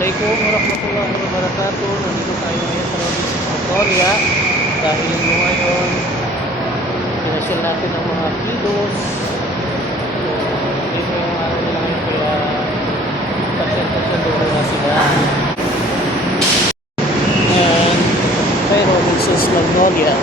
Assalamualaikum warahmatullahi wabarakatuh. Nandito tayo ngayon sa Province of Victoria dahil ngayon pinasyal natin ang mga kilos. So, dito yung araw nila ngayon kaya pasyal-pasyal doon na sila. And may Robinson's Magnolia.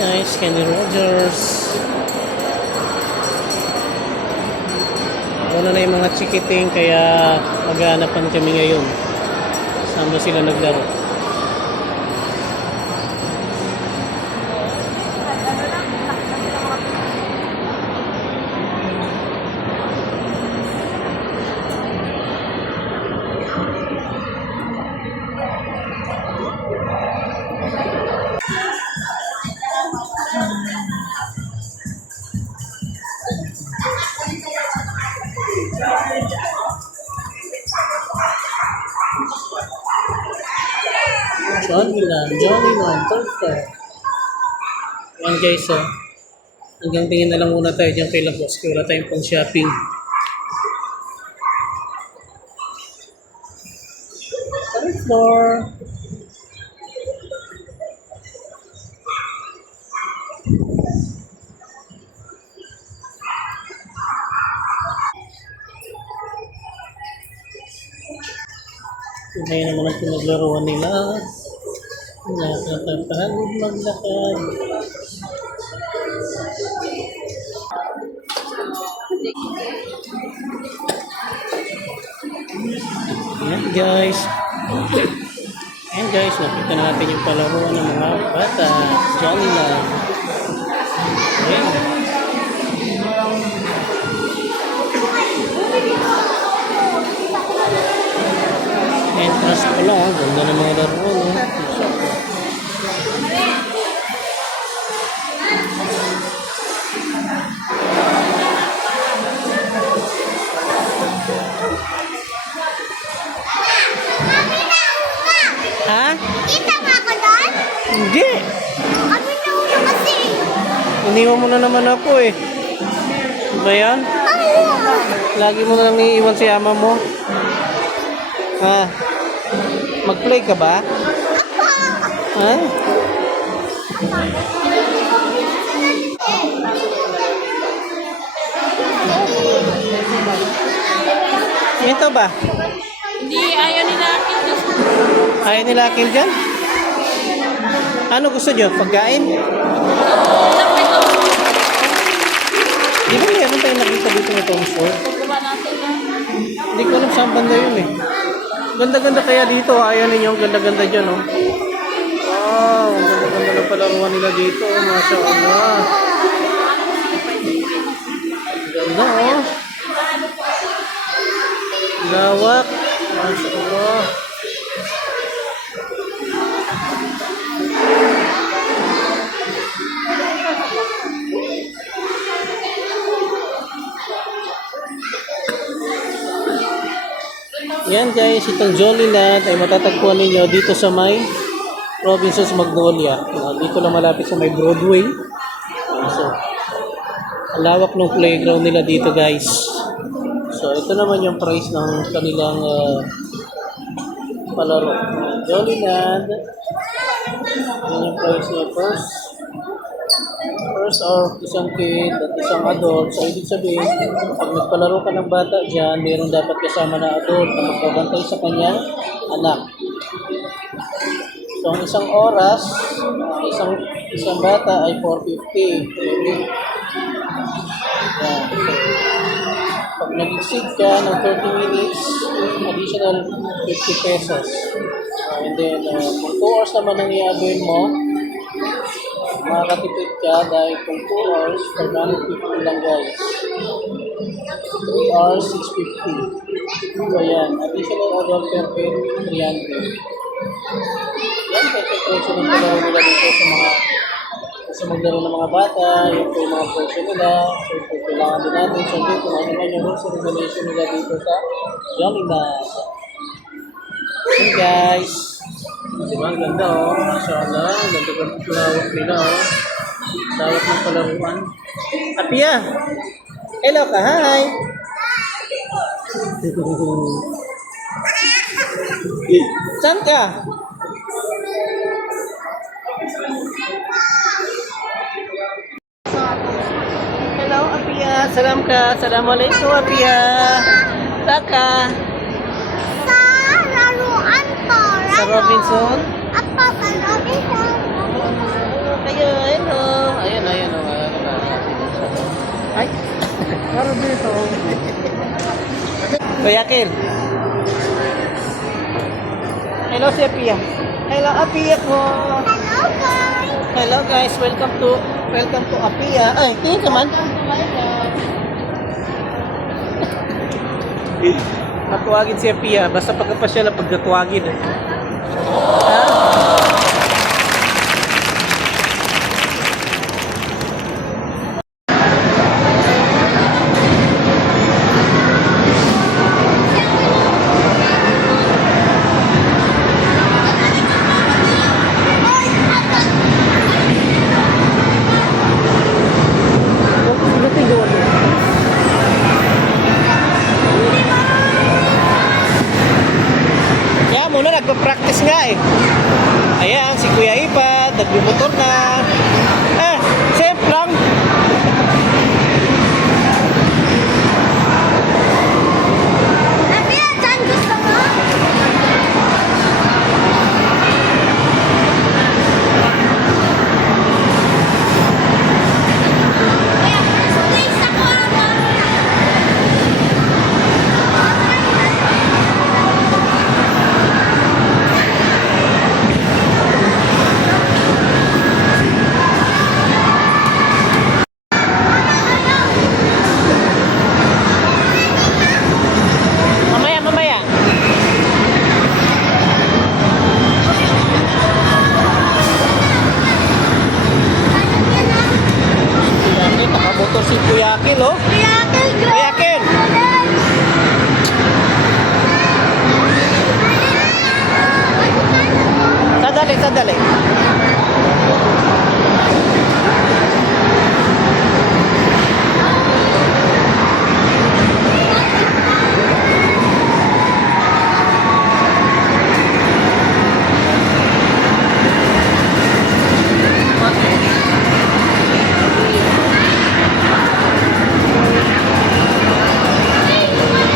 Guys, Kenny Rogers. Una na yung mga chikiting kaya mag-aanapan kami ngayon. Saan ba sila naglaro? Johnnyland, Tulsa. Yan guys, hanggang tingin na lang muna tayo dyan kay Labos. Kaya wala tayong pang shopping. Third floor. Ngayon naman ang pinaglaruan nila. Nakakapagod maglakad. Ayan guys. Ayan guys, nakita natin yung palaruan ng mga bata. Johnnyland. Ayan. Entrance ko lang. Ganda ng mga laruan. Ha? Kita mo ako doon? Hindi. Kami na ulo kasi. Iniwan mo na naman ako eh. Ba yan? Lagi mo na lang iiwan si ama mo. Ha? Mag-play ka ba? Ha? Ito ba? Hindi, ayaw nila akin. Ayaw nila akin dyan? Ano gusto nyo? Pagkain? Di ba meron tayong nakita dito na Tom Ford? Hindi ko alam saan banda yun eh. Ganda-ganda kaya dito. Ayaw ninyo ang ganda-ganda dyan oh. Wow, ang ganda-ganda na palaruan nila dito. Masya Allah. Ganda oh. Lawak. Masya Allah. Yan guys, itong Johnnyland ay matatagpuan ninyo dito sa may Robinson's Magnolia. Dito lang malapit sa may Broadway. So, ang lawak ng playground nila dito guys. So, ito naman yung price ng kanilang palaro. Johnnyland. Yan yung price niya first or isang kid at isang adult. So, ibig sabihin, pag nagpalaro ka ng bata dyan, mayroon dapat kasama na adult na magbabantay sa kanyang anak. So, ang isang oras, isang bata ay 450. Yan. So, pag nag-exceed ka ng 30 minutes, additional 50 pesos. And then, kung 2 hours naman ang i-avail mo, makakatipid ka dahil kung 2 hours, 550 lang guys. 3 hours, 650. So yan, additional adult per bed, 300. Yan, kasi presyo ng palaro nila dito sa mga kasi maglaro ng mga bata, yun po yung mga presyo nila. So ito, kailangan din natin sabihin kung ano man yung rules and regulation nila dito sa Jollibee. Hey guys! Diba, ang ganda oh. Mashallah, ang ganda ng lawak nila oh. Lawak ng palaruan. Apia! Hello ka, hi! Saan ka? Hello, Apia. Salam ka. Assalamualaikum, Apia. Taka. Sa laruan to. Sa Robinson? Apa sa Robinson? Ayun, hello. Ayun, ayun. Ay. Robinson. Kuya Kel. Hello si Apia. Hello, Apia ko. Hello guys. Hello guys, welcome to Apia. Ay, tingin ka man. Matuwagin si Apia, basta pagkapasya lang pagkatuwagin. Ha? Kaya muna nagpa-practice nga eh. Ayan, si Kuya Ipad, nagbumotor na. Safe lang. Apia, dyan gusto mo? Kaya, please ako ako. Mamaya, mamaya. Yan, nakamotor si Kuya Akil, oh. Kuya Akil, Kuya Akil. Sadali, sadali.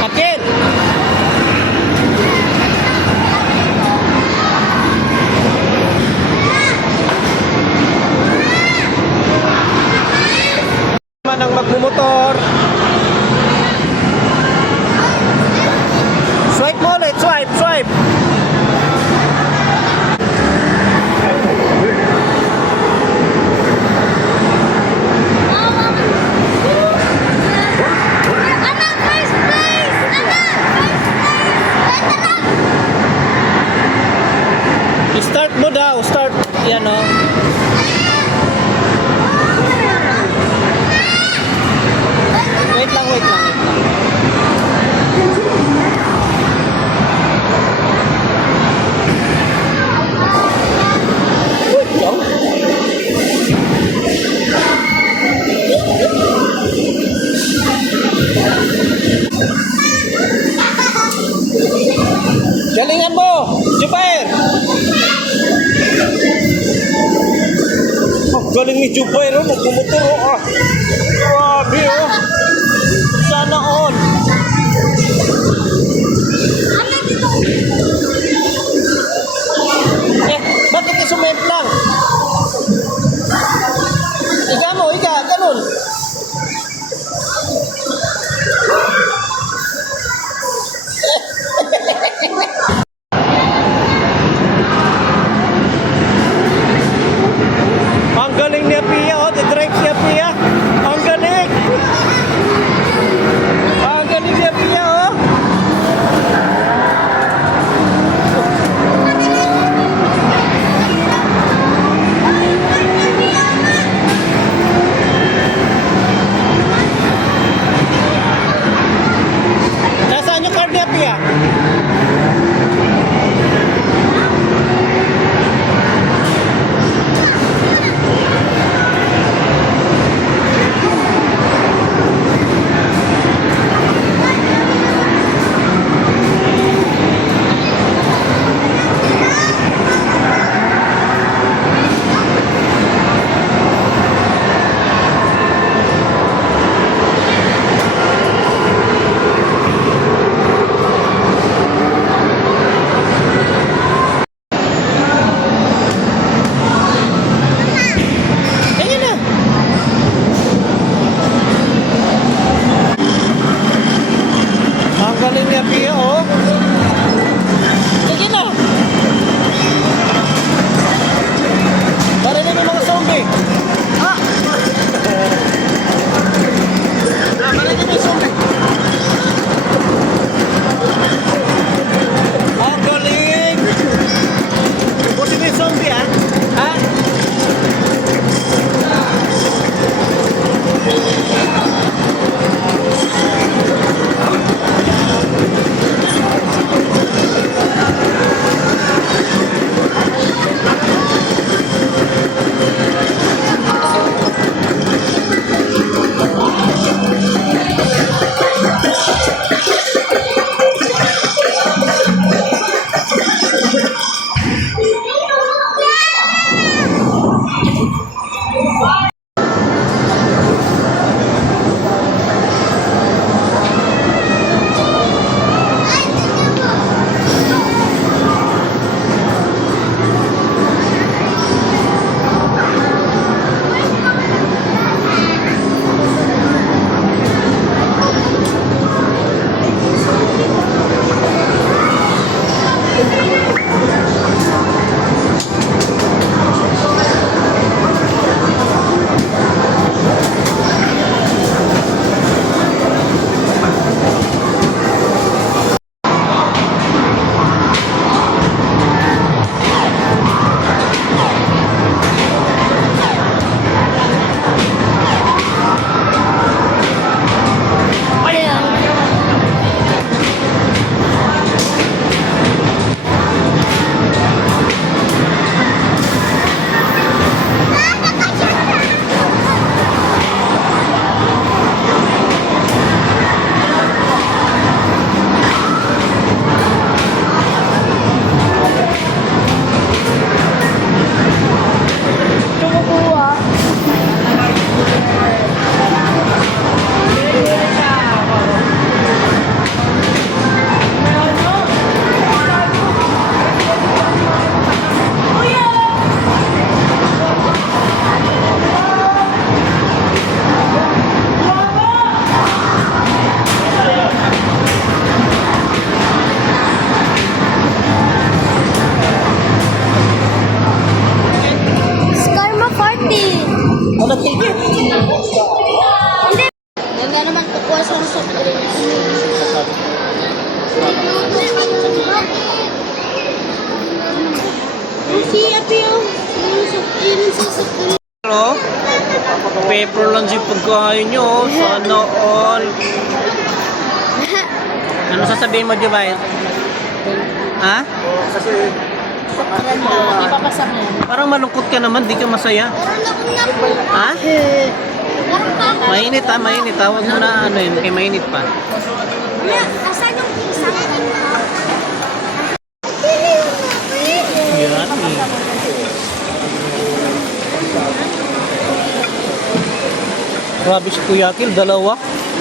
Akil. Man ang magmumotor. Swipe mo ulit, swipe, swipe. Anak, first place! Anak, first place! Start mo daw, start. Yan oh. Wait lang, wait lang, wait lang. Wait lang. Galingan mo, Jubair. Oh, galing ni Jubair, oh, magmumotor, oh. Grabe, oh. Sana all. Bakit isument lang? Iga mo, iga, ganun. Ang galing Walang ticket. Ganda naman kukuha sa soft drinks. Si Ate yung soft drinks. Pero, paper lang si pagkain nyo. Sana all. Ano sasabihin mo, Divine? Ha? Di pa pasang yan. Parang malungkot ka naman, di ka masaya. Ha? Mainit ha, mainit ha. Huwag mo na ano yun, kay mainit pa. Asan yung isang? Yan eh. Grabe si Kuya Akil, dalawa.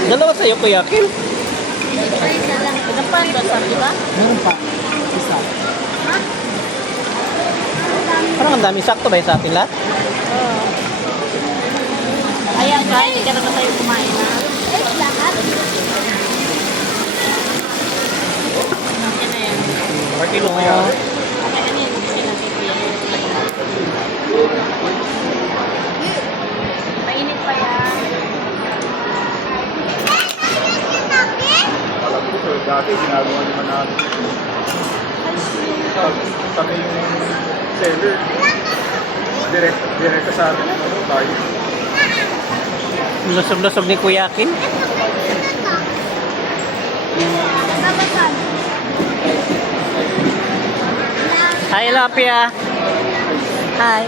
Dalawa sa'yo, Kuya Akil. Pinapaan ba sa di ba? Meron pa. Isa. Parang ang dami. Sakto ba yun sa atin lahat? Ayan guys, hindi ka na tayo kumain na. Lahat? Yan na yan. Kilo kaya. Okay, ano yun? Sila mainit pa yan. Alam ko, sir, dati ginagawa naman natin. Kami yung seller. Direct sa atin. Ano tayo? Lusog-lusog ni Kuya Akil. Hi, Lapia. Hi.